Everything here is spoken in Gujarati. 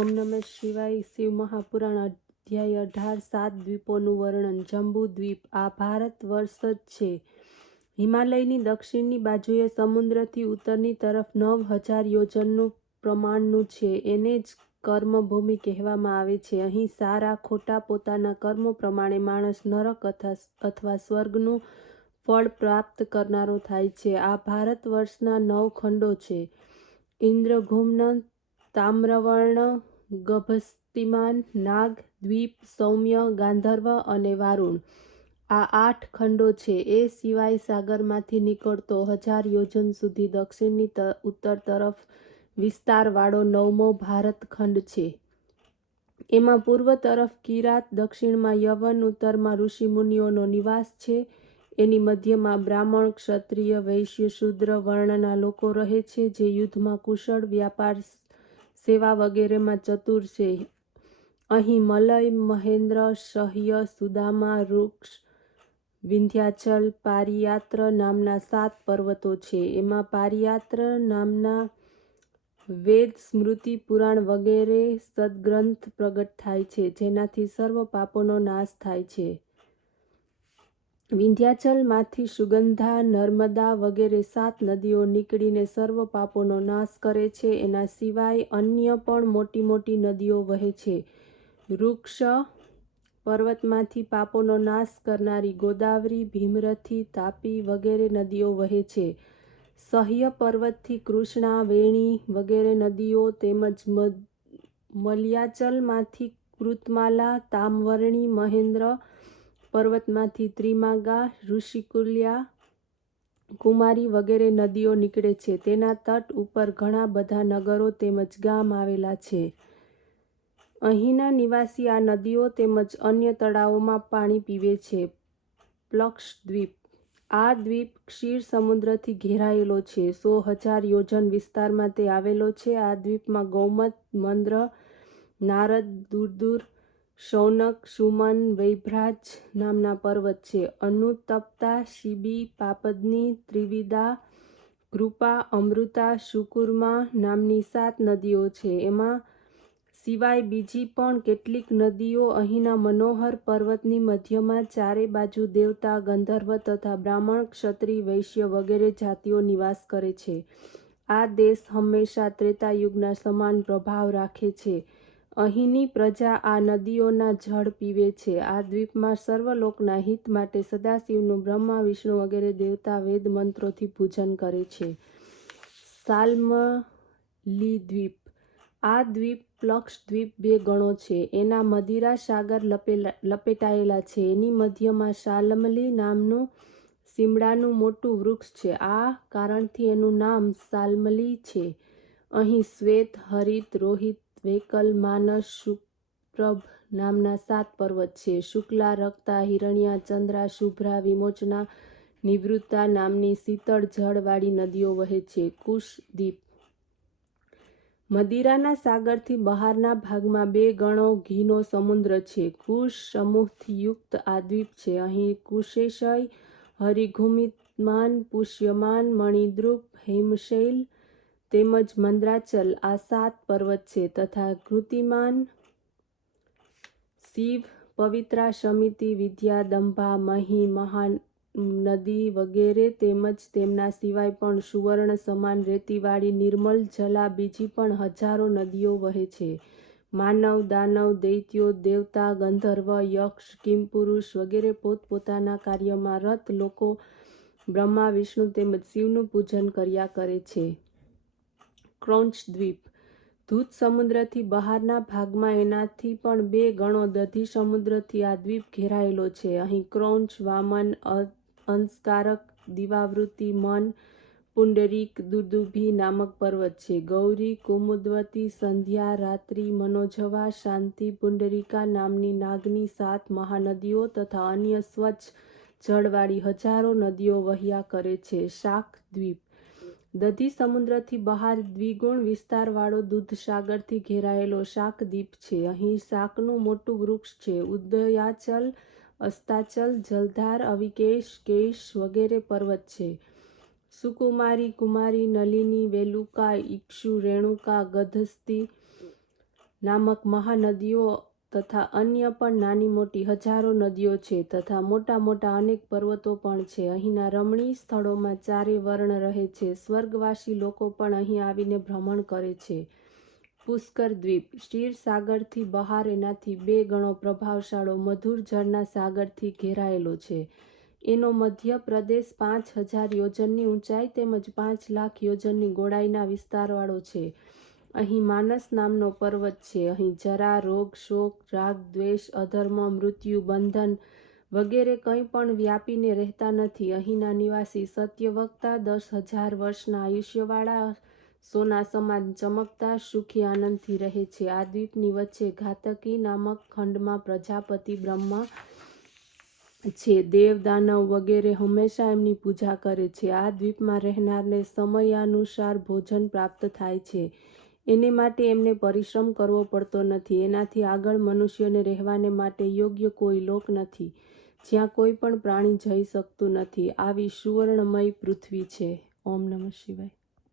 ઓમ નમઃ શિવાય. શિવ મહાપુરાણ અધ્યાય 18 7 દ્વીપોનું વર્ણન. જંબુ દ્વીપ. આ ભારત વર્ષ જ છે. હિમાલયની દક્ષિણની બાજુએ સમુદ્રથી ઉત્તરની તરફ 9000 યોજનનું પ્રમાણનું છે. એને જ કર્મભૂમિ કહેવામાં આવે છે. અહીં સારા ખોટા પોતાના કર્મો પ્રમાણે માણસ નરક અથવા સ્વર્ગનું ફળ પ્રાપ્ત કરનારો થાય છે. આ ભારત વર્ષના 9 ખંડો છે. ઇન્દ્રગુમ્ન, તામ્રવર્ણ, ગભસ્તિમાન, નાગ, દ્વીપ, સૌમ્ય, ગાંધર્વ અને વારુણ. આ 8 ખંડો છે. એ સિવાય સાગરમાંથી નીકળતો 1000 યોજન સુધી દક્ષિણની ઉત્તર તરફ વિસ્તારવાળો 9મો ભારત ખંડ છે. એમાં પૂર્વ તરફ કિરાત, દક્ષિણમાં યવન, ઉત્તરમાં ઋષિમુનિઓનો નિવાસ છે. એની મધ્યમાં બ્રાહ્મણ, ક્ષત્રિય, વૈશ્ય, શૂદ્ર વર્ણના લોકો રહે છે, જે યુદ્ધમાં કુશળ, વ્યાપાર, સેવા વગેરેમાં ચતુર છે. અહીં મલય, મહેન્દ્ર, સહ્ય, સુદામા, વૃક્ષ, વિંધ્યાચલ, પારિયાત્ર નામના 7 પર્વતો છે. એમાં પારિયાત્ર નામના વેદ, સ્મૃતિ, પુરાણ વગેરે સદગ્રંથ પ્રગટ થાય છે, જેનાથી સર્વ પાપોનો નાશ થાય છે. વિંધ્યાચલમાંથી સુગંધા, નર્મદા વગેરે 7 નદીઓ નીકળીને સર્વ પાપોનો નાશ કરે છે. એના સિવાય અન્ય પણ મોટી મોટી નદીઓ વહે છે. વૃક્ષ પર્વતમાંથી પાપોનો નાશ કરનારી ગોદાવરી, ભીમરથી, તાપી વગેરે નદીઓ વહે છે. સહ્ય પર્વતથી કૃષ્ણા, વેણી વગેરે નદીઓ તેમજ મલયાચલમાંથી કૃતમાલા, તામ્રવર્ણી, મહેન્દ્ર પર્વતમાંથી ત્રિમાગા, ઋષિકુલ્યા, કુમારી વગેરે નદીઓ નીકળે છે. તેના તટ ઉપર ઘણા બધા નગરો તેમજ ગામ આવેલા છે. અહીંના નિવાસી આ નદીઓ તેમજ અન્ય તળાવોમાં પાણી પીવે છે. પ્લક્ષદ્વીપ. આ દ્વીપ ક્ષીર સમુદ્રથી ઘેરાયેલો છે. 100,000 યોજન વિસ્તારમાં તે આવેલો છે. આ દ્વીપમાં ગૌમત, મંદ્ર, નારદ, દુર્દુર, શૌનક, સુમન, વૈભ્રાજ નામના પર્વત છે. અનુતપ્તા, શિબી, પાપદની, ત્રિવિદા, કૃપા, અમૃતા, સુકુરમા નામની 7 નદીઓ છે. એમાં સિવાય બીજી પણ કેટલીક નદીઓ અહીંના મનોહર પર્વતની મધ્યમાં ચારે બાજુ દેવતા, ગંધર્વ તથા બ્રાહ્મણ, ક્ષત્રિય, વૈશ્ય વગેરે જાતિઓ નિવાસ કરે છે. આ દેશ હંમેશા ત્રેતાયુગના સમાન પ્રભાવ રાખે છે. અહીંની પ્રજા આ નદીઓના જળ પીવે છે. આ દ્વીપમાં સર્વલોકના હિત માટે સદાશિવનું બ્રહ્મા, વિષ્ણુ વગેરે દેવતા વેદ મંત્રોથી પૂજન કરે છે. શાલ્મલી દ્વીપ. આ દ્વીપ પ્લક્ષદ્વીપ 2 ગણો છે. એના મદિરા સાગર લપેટાયેલા છે. એની મધ્યમાં શાલ્મલી નામનું સીમડાનું મોટું વૃક્ષ છે. આ કારણથી એનું નામ શાલ્મલી છે. અહીં શ્વેત, હરિત, રોહિત, વૈકલ, માનસ, સુપ્રભ નામના 7 પર્વત છે. શુક્લા, રક્તા, હિરણ્યા, ચંદ્રા, શુભ્રા, વિમોચના, નિવૃત્તા નામની શીતળ જળવાળી નદીઓ વહે છે. કુશદ્વીપ. મદિરાના સાગરથી બહારના ભાગમાં 2 ગણો ઘીનો સમુદ્ર છે. કુશ સમૂહથી યુક્ત આ દ્વીપ છે. અહીં કુશેશય, હરિઘુમિતમાન, પુષ્યમાન, મણિદ્રુપ, હેમશૈલ તેમજ મંદ્રાચલ આ 7 પર્વત છે. તથા ઘૃતિમાન, શિવ, પવિત્રા, સમિતિ, વિદ્યા, દંભા, મહી, મહાનદી વગેરે તેમજ તેમના સિવાય પણ સુવર્ણ સમાન રેતીવાળી નિર્મલ જલા બીજી પણ હજારો નદીઓ વહે છે. માનવ, દાનવ, દૈત્યો, દેવતા, ગંધર્વ, યક્ષ, કિમપુરુષ વગેરે પોતપોતાના કાર્યમાં રત લોકો બ્રહ્મા, વિષ્ણુ તેમજ શિવનું પૂજન કર્યા કરે છે. ક્રૌંચદ્વીપ. ધૂત સમુદ્રથી બહારના ભાગમાં એનાથી પણ 2 ગણો દધી સમુદ્રથી આ દ્વીપ ઘેરાયેલો છે. અહીં ક્રૌંચ, વામન, અંશકારક, દિવાવૃત્તિ, મન, પુંડરીક, દુદુભી નામક પર્વત છે. ગૌરી, કુમુદવતી, સંધ્યા, રાત્રિ, મનોજવા, શાંતિ, પુંડરીકા નામની નાગની 7 મહાનદીઓ તથા અન્ય સ્વચ્છ જળવાળી હજારો નદીઓ વહ્યા કરે છે. શાકદ્વીપ. દધી સમુદ્રથી બહાર દ્વિગુણ વિસ્તારવાળો દૂધસાગરથી ઘેરાયેલો શાકદ્વીપ છે. અહીં શાકનું મોટું વૃક્ષ છે. ઉદયાચલ, અસ્તાચલ, જલધાર, અવિકેશ, કેશ વગેરે પર્વત છે. સુકુમારી, કુમારી, નલિની, વેલુકા, ઇક્ષુ, રેણુકા, ગધસ્તી, નામક મહાનદીઓ તથા અન્ય પણ નાની મોટી હજારો નદીઓ છે તથા મોટા મોટા અનેક પર્વતો પણ છે. અહીંના રમણીય સ્થળોમાં ચારે વર્ણ રહે છે. સ્વર્ગવાસી લોકો પણ અહીં આવીને ભ્રમણ કરે છે. પુષ્કર દ્વીપ ક્ષીર સાગરથી બહાર એનાથી 2 ગણો પ્રભાવશાળો મધુર જળના સાગરથી ઘેરાયેલો છે. એનો મધ્ય પ્રદેશ 5000 યોજનની ઊંચાઈ તેમજ 5 લાખ યોજનની ગોળાઈના વિસ્તારવાળો છે. અહીં માનસ નામનો પર્વત છે. અહીં જરા, રોગ, શોક, રાગ, દ્વેષ, અધર્મ, મૃત્યુ, બંધન વગેરે કંઈ પણ વ્યાપીને રહેતા નથી. અહીંના નિવાસી સત્યવક્તા 10,000 વર્ષના આયુષ્યવાળા સોના સમાન ચમકતા સુખી આનંદથી રહે છે. આ દ્વીપની વચ્ચે ઘાતકી નામક ખંડમાં પ્રજાપતિ બ્રહ્મા છે. દેવ, દાનવ વગેરે હંમેશા એમની પૂજા કરે છે. આ દ્વીપમાં રહેનારને સમયાનુસાર ભોજન પ્રાપ્ત થાય છે. એને માટે એમને પરિશ્રમ કરવો પડતો નથી. એનાથી આગળ મનુષ્યોને રહેવાને માટે યોગ્ય કોઈ લોક નથી, જ્યાં કોઈ પણ પ્રાણી જઈ શકતું નથી. આવી સુવર્ણમય પૃથ્વી છે. ઓમ નમઃ શિવાય.